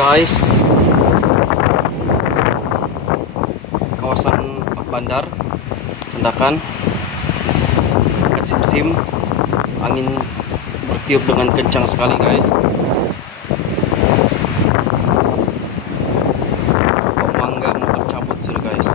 guys, kawasan Bandar Sandakan, dekat Simsim. Angin bertiup dengan kencang sekali guys. Pokok mangga mau tercabut sudah guys.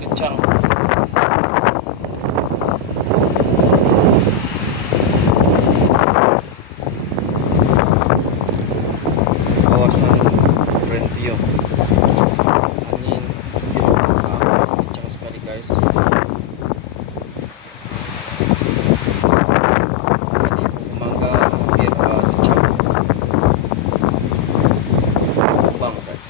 Kencang. Kawasan Rentio, angin sangat kencang sekali guys. Ini pohon mangga hampir tercabut, tumbang guys.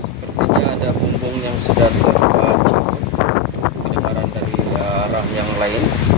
Sepertinya ada bumbung yang sudah tercabut, kedengaran dari arah yang lain.